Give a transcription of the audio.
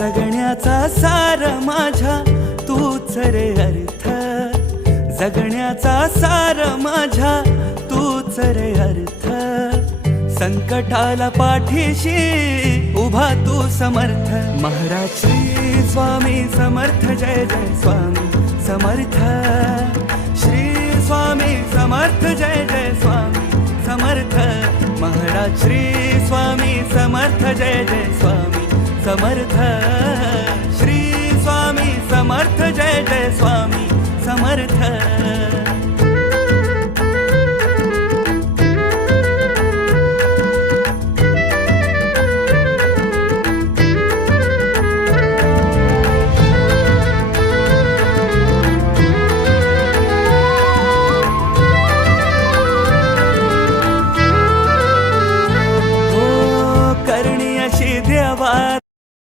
जगण्याचा सार माझ्या तूच रे अर्थ, जगण्याचा सार माझ्या तूच रे अर्थ. संकटाला पाठीशी उभा तू समर्थ. महाराज श्री स्वामी समर्थ, जय जय स्वामी समर्थ. श्री स्वामी समर्थ, जय जय स्वामी समर्थ. महाराज श्री स्वामी समर्थ, जय जय स्वामी समर्थ. श्री स्वामी समर्थ, जय जय स्वामी समर्थ.